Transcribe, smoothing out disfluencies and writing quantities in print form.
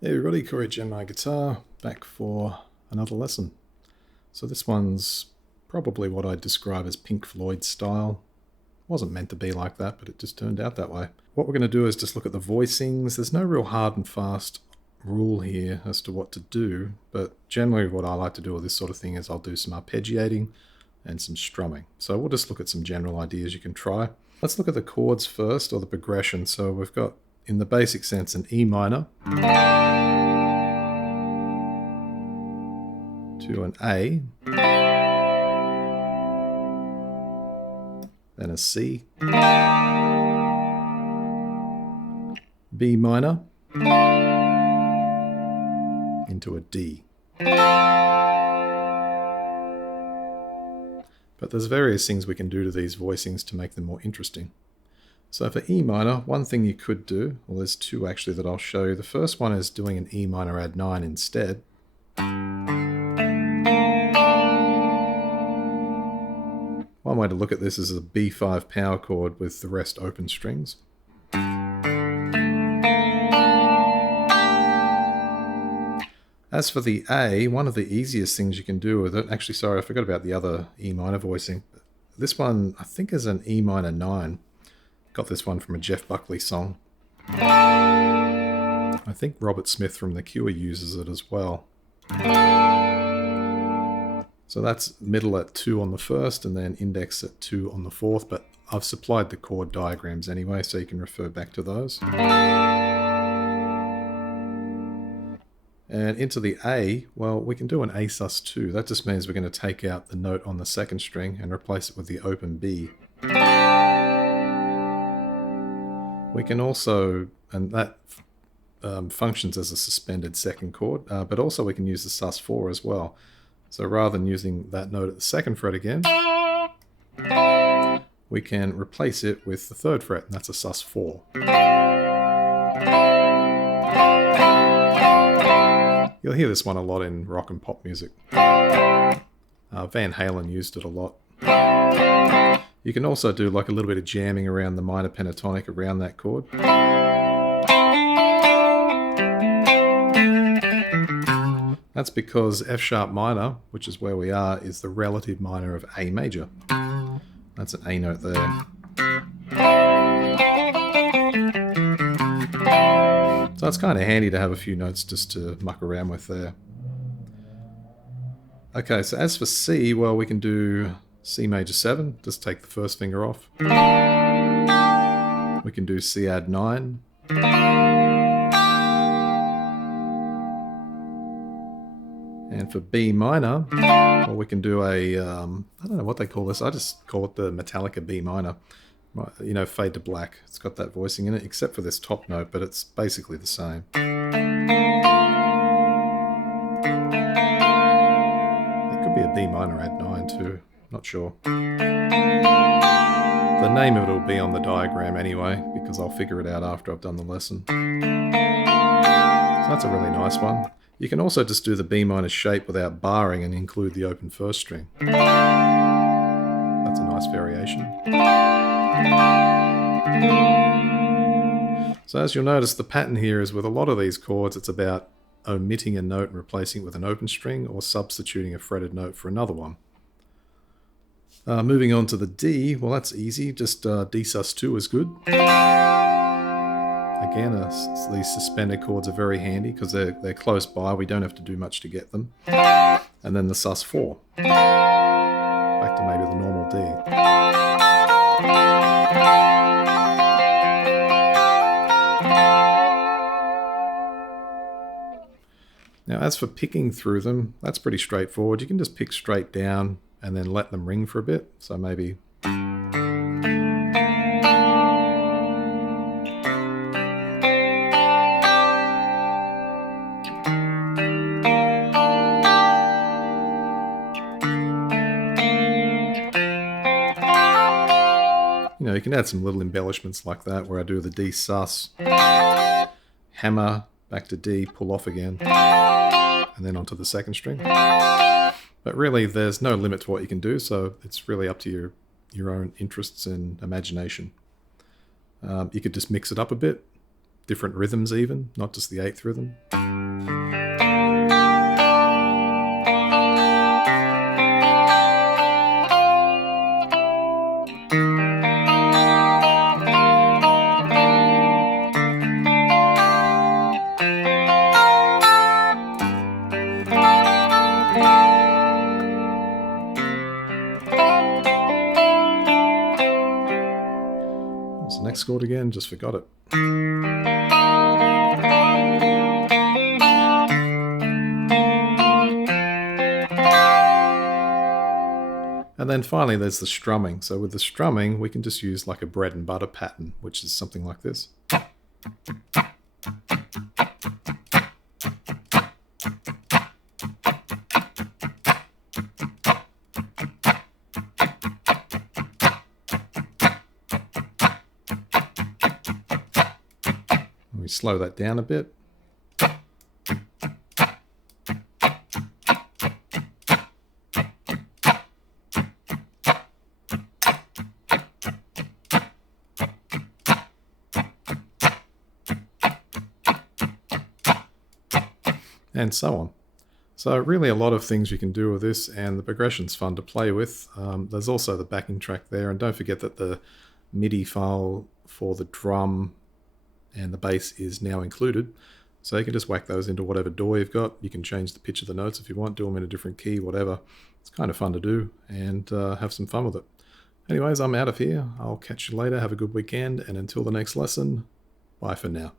Hey everybody, Corey Gilmour guitar, back for another lesson. So this one's probably what I'd describe as Pink Floyd style. Wasn't meant to be like that, but it just turned out that way. What we're going to do is just look at the voicings. There's no real hard and fast rule here as to what to do, but generally what I like to do with this sort of thing is I'll do some arpeggiating and some strumming. So we'll just look at some general ideas you can try. Let's look at the chords first, or the progression. So we've got, in the basic sense, an E minor to an A, then a C, B minor, into a D. But there's various things we can do to these voicings to make them more interesting. So for E minor, one thing you could do, well there's two actually that I'll show you. The first one is doing an E minor add 9 instead. One way to look at this is a B5 power chord with the rest open strings. As for the A, one of the easiest things you can do with it, actually sorry I forgot about the other E minor voicing. This one I think is an E minor 9. Got this one from a Jeff Buckley song. I think Robert Smith from The Cure uses it as well. So that's middle at 2 on the first and then index at 2 on the fourth, but I've supplied the chord diagrams anyway, so you can refer back to those. And into the A, well, we can do an A sus2. That just means we're going to take out the note on the second string and replace it with the open B. We can also, and that functions as a suspended second chord, but also we can use the sus4 as well. So rather than using that note at the second fret again, we can replace it with the third fret, and that's a sus4. You'll hear this one a lot in rock and pop music. Van Halen used it a lot. You can also do like a little bit of jamming around the minor pentatonic around that chord. That's because F sharp minor, which is where we are, is the relative minor of A major. That's an A note there. So it's kind of handy to have a few notes just to muck around with there. Okay, so as for C, well, we can do C major 7, just take the first finger off. We can do C add 9. And for B minor, well, we can do a, I don't know what they call this, I just call it the Metallica B minor. You know, fade to black. It's got that voicing in it, except for this top note, but it's basically the same. It could be a B minor add 9 too, not sure. The name of it will be on the diagram anyway, because I'll figure it out after I've done the lesson. So that's a really nice one. You can also just do the B minor shape without barring and include the open first string. That's a nice variation. So as you'll notice, the pattern here is with a lot of these chords, it's about omitting a note and replacing it with an open string, or substituting a fretted note for another one. Moving on to the D, well that's easy, just D sus2 is good. Again, these suspended chords are very handy because they're close by, we don't have to do much to get them. And then the sus4. Back to maybe the normal D. Now as for picking through them, that's pretty straightforward. You can just pick straight down and then let them ring for a bit. So maybe... You know, you can add some little embellishments like that, where I do the D sus, hammer, back to D, pull off again, and then onto the second string. But really, there's no limit to what you can do, so it's really up to your own interests and imagination. You could just mix it up a bit, different rhythms even, not just the eighth rhythm. chord again, just forgot it. And then finally there's the strumming. So with the strumming, we can just use like a bread and butter pattern, which is something like this. We slow that down a bit. And so on. So really a lot of things you can do with this, and the progression's fun to play with. There's also the backing track there, and don't forget that the MIDI file for the drum and the bass is now included. So you can just whack those into whatever DAW you've got. You can change the pitch of the notes if you want, do them in a different key, whatever. It's kind of fun to do, and have some fun with it. Anyways, I'm out of here. I'll catch you later. Have a good weekend, and until the next lesson, bye for now.